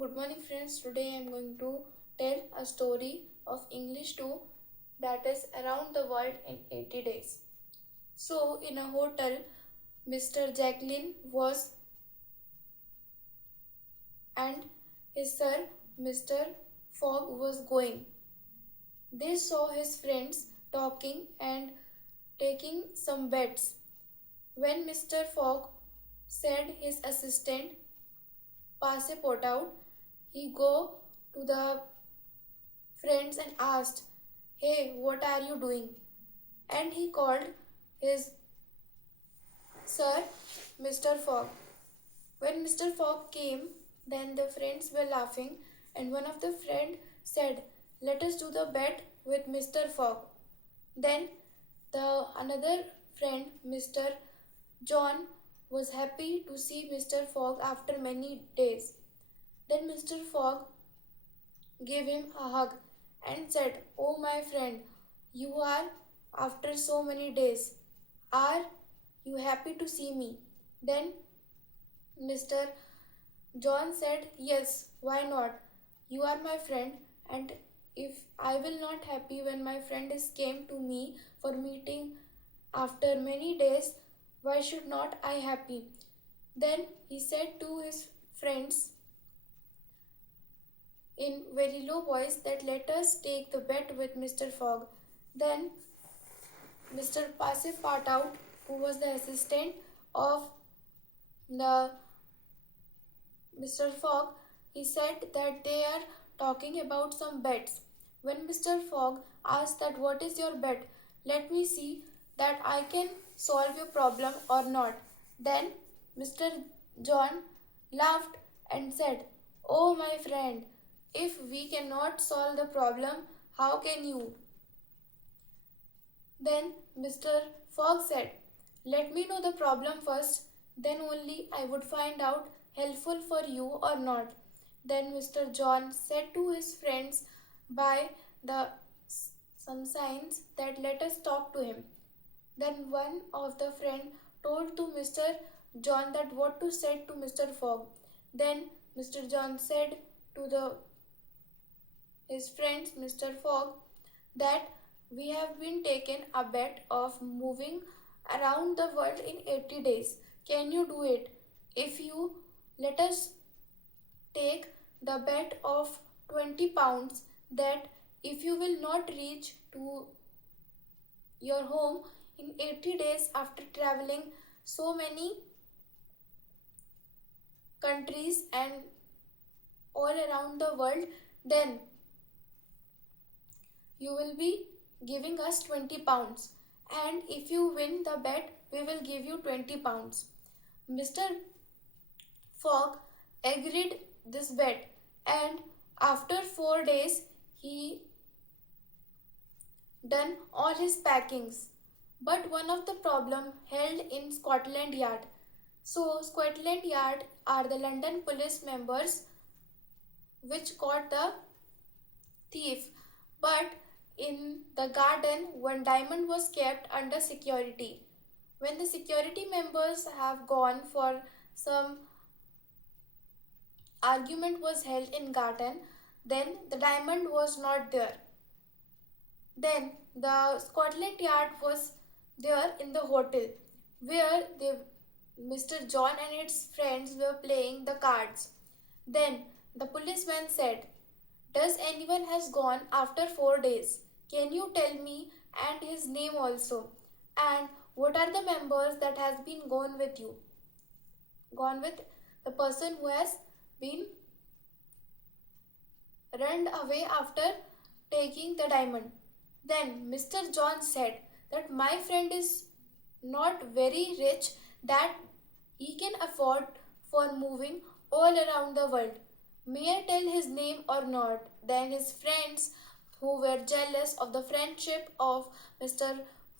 Good morning, friends. Today I am going to tell a story of English 2, that is around the world in 80 days. So, in a hotel, Mr. Jacqueline was and his sir, Mr. Fogg, was going. They saw his friends talking and taking some bets. When Mr. Fogg said his assistant, pass a pot out, he go to the friends and asked, "Hey, what are you doing?" And he called his sir, Mr. Fogg. When Mr. Fogg came, then the friends were laughing, and one of the friends said, "Let us do the bet with Mr. Fogg." Then the another friend, Mr. John, was happy to see Mr. Fogg after many days. Then Mr. Fogg gave him a hug and said, "Oh, my friend, you are after so many days. Are you happy to see me?" Then Mr. John said, "Yes, why not? You are my friend, and if I will not happy when my friend is came to me for meeting after many days, why should not I happy?" Then he said to his friends in very low voice that let us take the bet with Mr. Fogg. Then Mr. Passive Patout, who was the assistant of the Mr. Fogg, he said that they are talking about some bets. When Mr. Fogg asked that what is your bet, let me see that I can solve your problem or not. Then Mr. John laughed and said, "Oh, my friend, if we cannot solve the problem, how can you?" Then Mr. Fogg said, "Let me know the problem first, then only I would find out helpful for you or not." Then Mr. John said to his friends by the some signs that let us talk to him. Then one of the friend told to Mr. John that what to say to Mr. Fogg. Then Mr. John said to his friends, Mr. Fogg, that we have been taken a bet of moving around the world in 80 days. Can you do it? If you let us take the bet of 20 pounds that if you will not reach to your home in 80 days after traveling so many countries and all around the world, then you will be giving us 20 pounds. And if you win the bet, we will give you 20 pounds. Mr. Fogg agreed this bet, and after 4 days he done all his packings. But one of the problem held in Scotland Yard. So Scotland Yard are the London police members which caught the thief. But in the garden, one diamond was kept under security. When the security members have gone for some argument was held in garden, then the diamond was not there. Then the Scotland Yard was there in the hotel where Mr. John and its friends were playing the cards. Then the policeman said, "Does anyone has gone after 4 days? Can you tell me and his name also? And what are the members that has been gone with you? Gone with the person who has been run away after taking the diamond." Then Mr. John said that my friend is not very rich that he can afford for moving all around the world. May I tell his name or not? Then his friends, who were jealous of the friendship of Mr.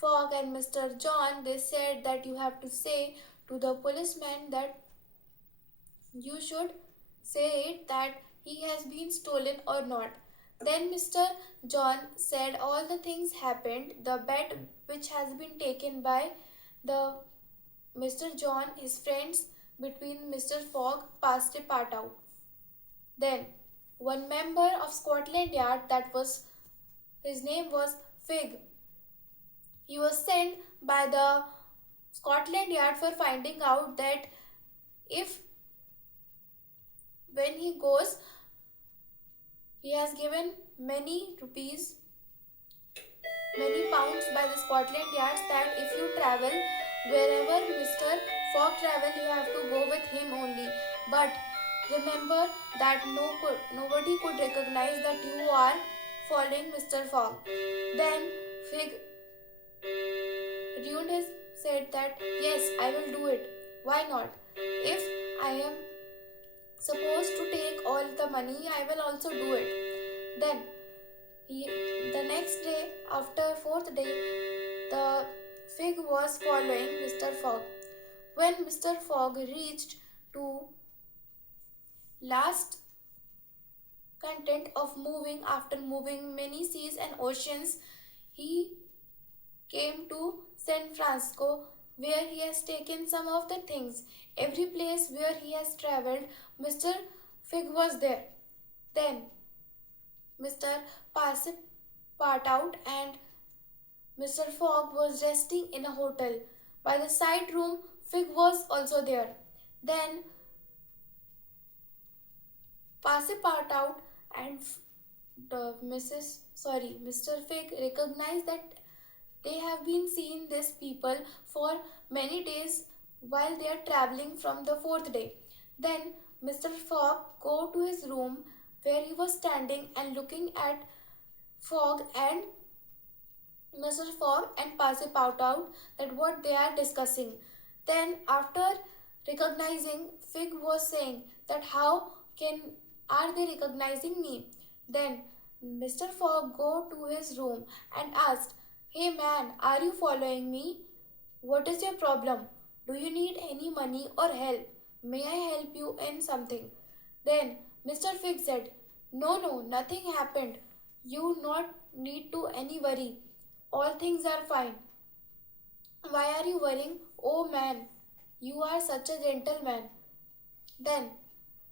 Fogg and Mr. John, they said that you have to say to the policeman that you should say it that he has been stolen or not. Then Mr. John said all the things happened. The bet which has been taken by the Mr. John, his friends between Mr. Fogg passed a part out. Then one member of Scotland Yard, his name was Fig. He was sent by the Scotland Yard for finding out that if when he goes, he has given many rupees, many pounds by the Scotland Yards that if you travel wherever Mr. Fogg travel, you have to go with him only. But remember that nobody could recognize that you are following Mr. Fogg. Then Fig ruined his said that yes, I will do it. Why not? If I am supposed to take all the money, I will also do it. Then he, the next day, after fourth day, the Fig was following Mr. Fogg. When Mr. Fogg reached to last content of moving after moving many seas and oceans, he came to San Francisco where he has taken some of the things. Every place where he has traveled, Mr. Fig was there. Then Mr. Passepartout and Mr. Fogg was resting in a hotel. By the side room, Fig was also there. Then Passepartout and Mr. Fig recognized that they have been seeing these people for many days while they are traveling from the fourth day. Then Mr. Fogg go to his room where he was standing and looking at Fogg and Mr. Fogg and Passepartout that what they are discussing. Then after recognizing, Fig was saying that how can are they recognizing me? Then Mr. Fogg go to his room and asked, "Hey man, are you following me? What is your problem? Do you need any money or help? May I help you in something?" Then Mr. Fig said, No, nothing happened. You not need to any worry. All things are fine. Why are you worrying? Oh man, you are such a gentleman. Then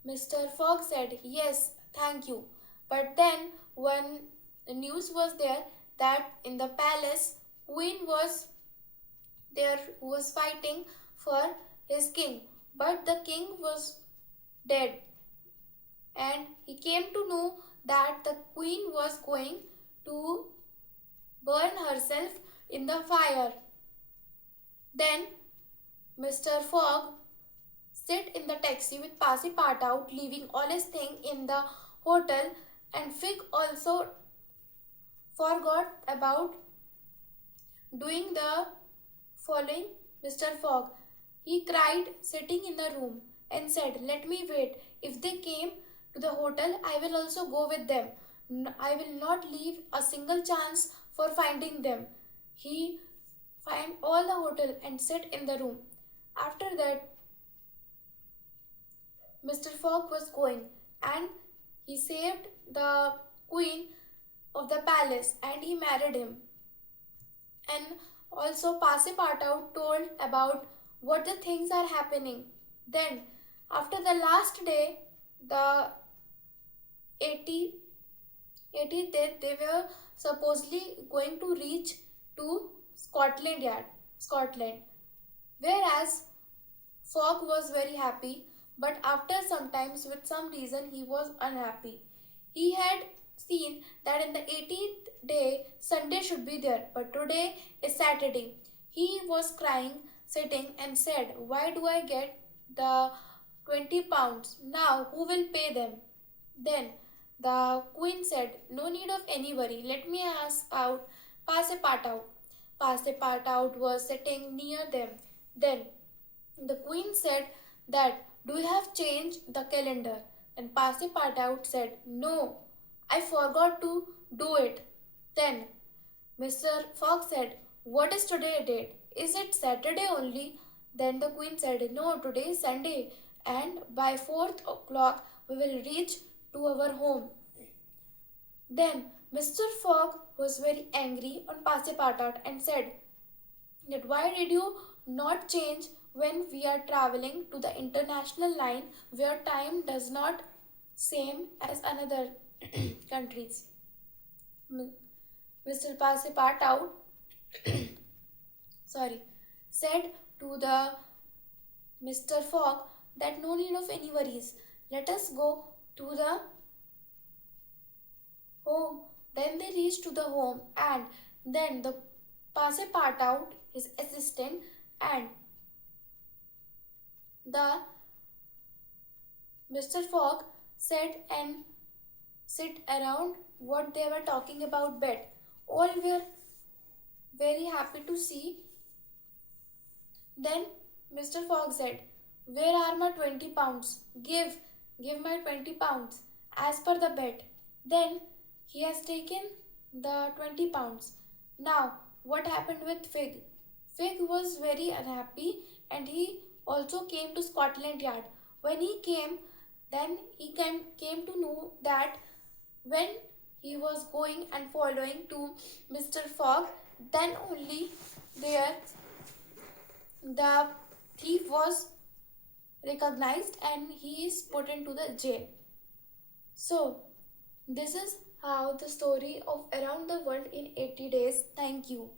Mr. Fogg said, Yes, thank you. But then when the news was there that in the palace, Queen was there who was fighting for his king. But the king was dead. And he came to know that the queen was going to burn herself in the fire. Then Mr. Fogg sit in the taxi with Passepartout, leaving all his thing in the hotel, and Fig also forgot about doing the following Mr. Fogg. He cried sitting in the room and said, Let me wait. If they came to the hotel, I will also go with them. I will not leave a single chance for finding them. He find all the hotel and sit in the room. After that, Mr. Fogg was going and he saved the queen of the palace and he married him. And also Passepartout told about what the things are happening. Then after the last day, the 80 80th day, they were supposedly going to reach to Scotland Yard, Scotland. Whereas Fogg was very happy, but after some times, with some reason, he was unhappy. He had seen that in the 18th day, Sunday should be there, but today is Saturday. He was crying, sitting, and said, Why do I get the 20 pounds? Now, who will pay them? Then the queen said, No need of any worry. Let me ask out Passepartout. Passepartout was sitting near them. Then the queen said that, Do you have changed the calendar? And Passepartout said, No, I forgot to do it. Then Mr. Fox said, What is today date? Is it Saturday only? Then the queen said, No, today is Sunday and by 4 o'clock we will reach to our home. Then Mr. Fogg was very angry on Passepartout and said that why did you not change when we are traveling to the international line where time does not same as another countries. Mr. Passepartout sorry, said to the Mr. Fogg that no need of any worries. Let us go to the home. Then they reached to the home, and then the Passepartout, his assistant, and the Mr. Fogg said and sit around what they were talking about bed. All were very happy to see. Then Mr. Fogg said, "Where are my 20 pounds? Give my 20 pounds as per the bet." Then he has taken the 20 pounds. Now, what happened with Fig? Fig was very unhappy and he also came to Scotland Yard. When he came, then came to know that when he was going and following to Mr. Fogg, then only there the thief was recognized and he is put into the jail. So, this is how the story of Around the World in 80 Days. Thank you.